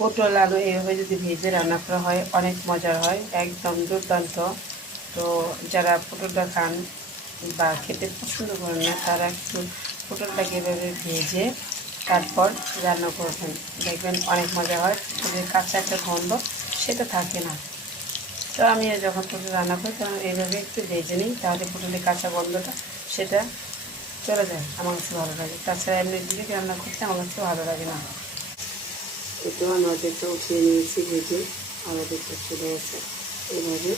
পটল আলু এইভাবে যদি ভেজে রান্না করা হয় অনেক মজার হয়, একদম দুর্দান্ত। তো যারা পটলটা খান বা খেতে পছন্দ করেন না তারা একটু পটলটাকে এভাবে ভেজে তারপর রান্না করবেন, দেখবেন অনেক মজা হয়। পটলের কাঁচা একটা গন্ধ সেটা থাকে না। তো আমি যখন পটল রান্না করি তখন এইভাবে একটু ভেজে নিই, তাহলে পটলের কাঁচা গন্ধটা সেটা চলে যায়, আমার কাছে ভালো লাগে। তাছাড়া এমনি ডিরেক্ট রান্না করতে আমার কাছে ভালো লাগে না। এতেও আমি অর্ধেকটা উঠিয়ে নিয়েছি ভেজে, আর অর্ধেকটা চলে গেছে এইভাবে।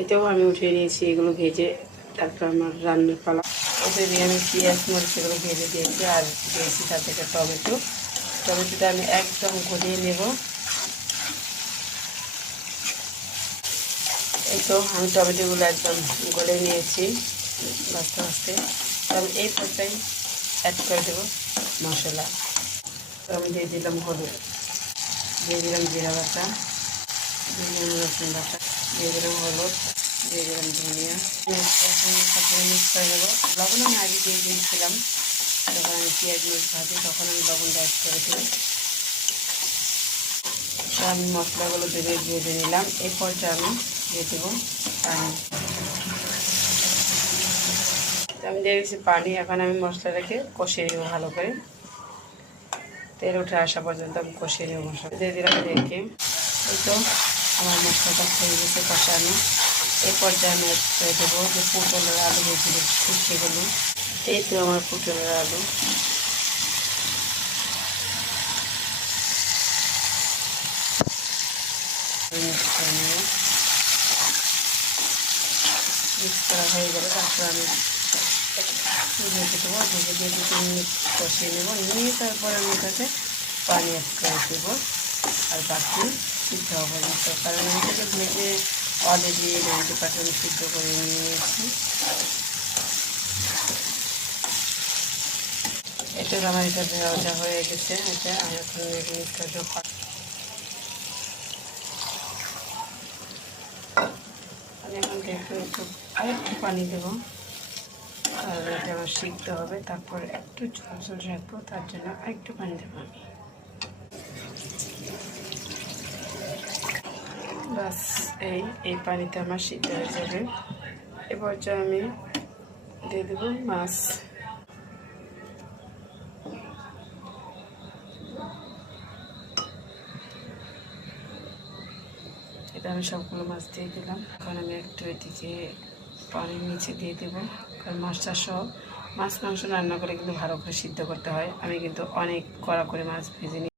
এতেও আমি উঠিয়ে নিয়েছি এগুলো ভেজে, তারপর আমার রান্নার পালা। ওদের আমি পেঁয়াজ মরিচ এগুলো ভেজে দিয়েছি, আর দিয়েছি তার থেকে টমেটোটা আমি একদম গলিয়ে নেব। এই তো আমি টমেটোগুলো একদম গলে নিয়েছি আস্তে আস্তে। তো আমি এই পর্যায়ে অ্যাড করে দেবো মশলা। তো আমি দিয়ে দিলাম হলুদ, দিয়ে দিলাম জিরা বাটা, দিয়ে দিলাম রসুন বাটা, দিয়ে দিলাম হলুদ, দিয়ে দিলাম ধনিয়া। মিক্স করে দেবো। লবণ আমি আগে দিয়ে দিয়েছিলাম, যখন আমি পেঁয়াজ মরিচ ভাজি তখন আমি লবণটা অ্যাড করে দিই। তো আমি মশলাগুলো ভেজে নিলাম। এই পর্যায়ে আমি দিয়ে দেবো পানি। আমি দিয়ে দিচ্ছি পানি। এখন আমি মশলাটাকে কষিয়ে নেবো ভালো করে, তেল উঠে আসা পর্যন্ত আমি কষিয়ে নেবো। মশলা দিয়ে দিলাম রেখে। এই তো আমার মশলাটা হয়ে গেছে কষানো। এই পর্যায়ে আমি অ্যাড করে দেবো যে পটলের আলু ভেজে রেখেছি সেগুলো। এই তো আমার পটলের আলু। মিক্স করে নেব। মিক্স করা হয়ে গেলে তারপর আমি ঢেকে দেবো, ঢেকে দিয়ে 2-3 মিনিট কষিয়ে নেবো। নিয়ে তারপরে আমি এটাতে পানি অ্যাড করে দেবো, আর বাকি সিদ্ধ হবে না। তো কারণ আমি এটাকে ভেজে অলরেডি 90% সিদ্ধ করে নিয়েছি। এটা আমার এটা ভাজা হয়ে গেছে। এটা আমি এখন মিক্সটা যোগ আমি এখন একটু আরেকটু পানি দেবো, কারণ এটা আমার সিদ্ধ হবে। তারপর একটু ঝোল ঝোল রাখবো, তার জন্য আরেকটু পানি দেবো আমি। বাস এই পানিতে আমার সিদ্ধ হয়ে যাবে। এ পর্যায়ে আমি দিয়ে দেবো মাছ। এটা আমি সবগুলো মাছ দিয়ে দিলাম। এখন আমি একটু এদিকে পানির নিচে দিয়ে দেবো, কারণ মাছটা সহ মাছ মাংস রান্না করে কিন্তু ভালো করে সিদ্ধ করতে হয়। আমি কিন্তু অনেক কড়া করে মাছ ভেজে নিই।